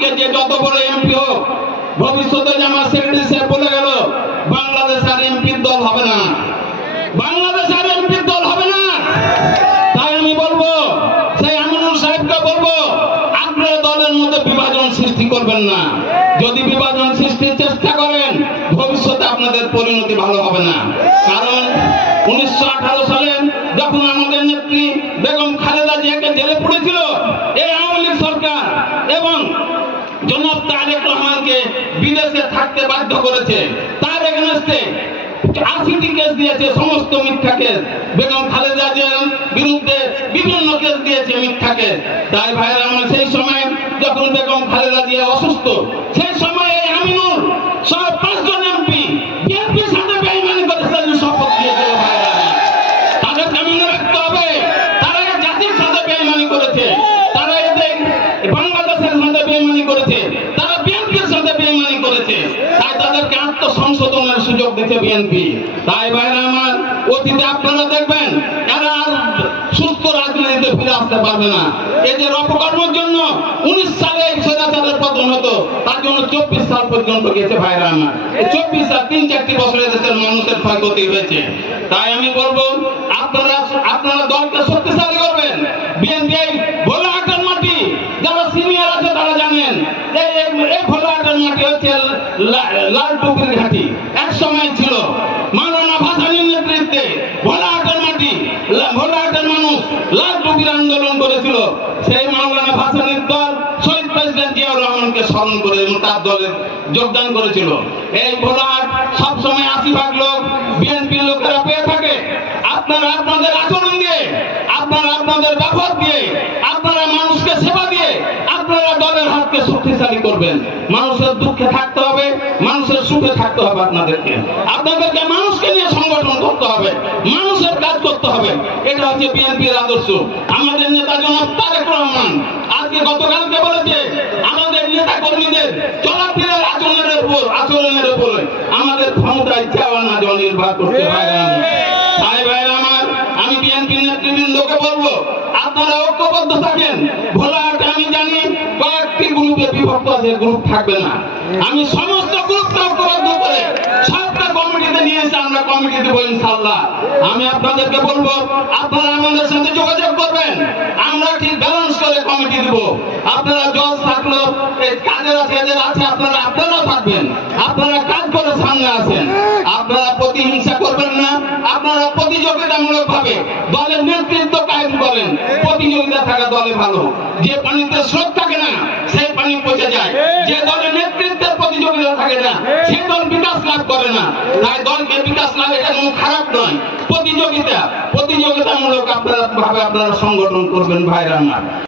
আজকে যে যত বড় এমপি হোক, ভবিষ্যতে আমার সেক্রেটারি সাহেব বলে গেল, বাংলাদেশ আর এমপির দল হবে না। বাংলাদেশ আর এমপির দল হবে না। তাই আমি বলব, সেই আমিনুল সাহেবকে বলব, আপনারা দলের মধ্যে বিভাজন সৃষ্টি করবেন না। যদি বিভাজন সৃষ্টির চেষ্টা করেন, ভবিষ্যতে আপনাদের পরিণতি ভালো হবে না। কারণ উনিশশো আঠারো সালে যখন আমাদের নেত্রী বেগম খালেদা জিয়াকে জেলে পড়েছিল, এই আওয়ামী লীগ সরকার এবং জনাব তারেক রহমানকে বিদেশে থাকতে বাধ্য করেছে। তার এগেনস্টে আশিটি কেস দিয়েছে, সমস্ত মিথ্যা কেস। বেগম খালেদা জিয়ার বিরুদ্ধে বিভিন্ন কেস দিয়েছে মিথ্যা কেস। তাই ভাইরা আমার সেই সময় যখন বেগম খালেদা জিয়া অসুস্থ, সেই সময় আমিনুর সব পাঁচজন এমপি, বিএনপির সাথে বেইমানি করে তাদের শপথ দিয়েছিল ভাইরা তাদেরকে মনে রাখতে হবে তারা এই জাতির সাথে বেইমানি করেছে তারা এদের বাংলাদেশের সাথে বেইমানি করেছে, তারা বিএনপির সাথে বেইমানি করেছে, তাই তাদেরকে আত্মসংশোধনের সুযোগ দিতে বিএনপি। তাই ভাইরা আমার, অতীতে আপনারা দেখবেন, এরা আর সুস্থ রাজনীতিতে ফিরে আসতে পারবে না। এদের অপকর্মের জন্য উনিশ সালে এই স্বৈরাচারের পতন হতো, তার জন্য চব্বিশ সাল পর্যন্ত গেছে ভাইরা আমার। এই চব্বিশ সাল তিন চারটি বছরে দেশের মানুষের ক্ষয়ক্ষতি হয়েছে। তাই আমি বলব, আপনারা আপনারা দলকে শক্তিশালী করবেন বিএনপি ভোলা আটার মাটি যারা সিনিয়র আছে তারা জানেন যে এই- এই ভোলা আটার মাটি হচ্ছে লা- লাল টুকুর ঘাটি। এক সময় ছিল মাওলানা ভাসানির নেতৃত্বে ভোলা আটার মাটি। লা- ভোলা আটার মানুষ লাল টুপির আন্দোলন করেছিল। সেই মাওলানা ভাসানির দল শহীদ প্রেসিডেন্ট জিয়াউর রহমানকে স্মরণ করে এবং তার দলে যোগদান করেছিল। এই ভোলার সবসময় আশি ভাগ লোক বিএনপির লোকেরা পেয়ে থাকে। আপনারা আপনাদের আচরণ দিয়ে, আপনারা আপনাদের ব্যবহার দিয়ে আপনারা মানুষকে সেবা দিয়ে আপনারা দলের হাতকে করবেন। মানুষের দুঃখে থাকতে হবে, মানুষের সুখে থাকতে হবে আপনাদেরকে। আপনাদেরকে মানুষকে নিয়ে সংগঠন করতে হবে, মানুষের কাজ করতে হবে। এটা হচ্ছে বিএনপির আদর্শ। আমাদের নেতা জনাব তারেক রহমান আজকে গতকালকে বলেছে, আমাদের নেতা কর্মীদের চলাফেরার আচরণের উপর আচরণের উপর আমাদের ক্ষমতা ইচ্ছা না নির্ভর করতে পারে তাই ভাইরা আমার, আমি বিএনপি নেতৃবৃন্দকে বলব, আপনারা ঐক্যবদ্ধ থাকেন। ভোলাহাটে আমি জানি, কয়েকটি গ্রুপে গ্রুপ থাকবে না। আমি সমস্ত গ্রুপকে ঐক্যবদ্ধ করে সবটা কমিটিতে নিয়ে এসে আমরা কমিটি দেবো ইনশাল্লাহ আমি আপনাদেরকে বলব, আপনারা আমাদের সাথে যোগাযোগ করবেন, আমরা ঠিক ব্যালেন্স করে কমিটি দেব। আপনারা জজ থাকল কাজের আছে আছে, আপনারা, আপনারাও থাকবেন। আপনারা কাজ করে সামনে আসেন। আপনারা প্রতিহিংসা করবেন না, আপনারা প্রতিযোগিতামূলক ভাবে দলের নেতৃত্ব কায়েম করেন। প্রতিযোগিতা থাকা দলে ভালো। যে পানিতে স্রোত থাকে না, সেই পানি পচে যায়। যে দলে নেতৃত্বের প্রতিযোগিতা থাকে না সেই দল বিকাশ লাভ করে না। তাই দলকে বিকাশ লাভ এটা কোনো খারাপ নয়। প্রতিযোগিতা, প্রতিযোগিতামূলক আপনারা ভাবে আপনারা সংগঠন করবেন ভাইরা আমার।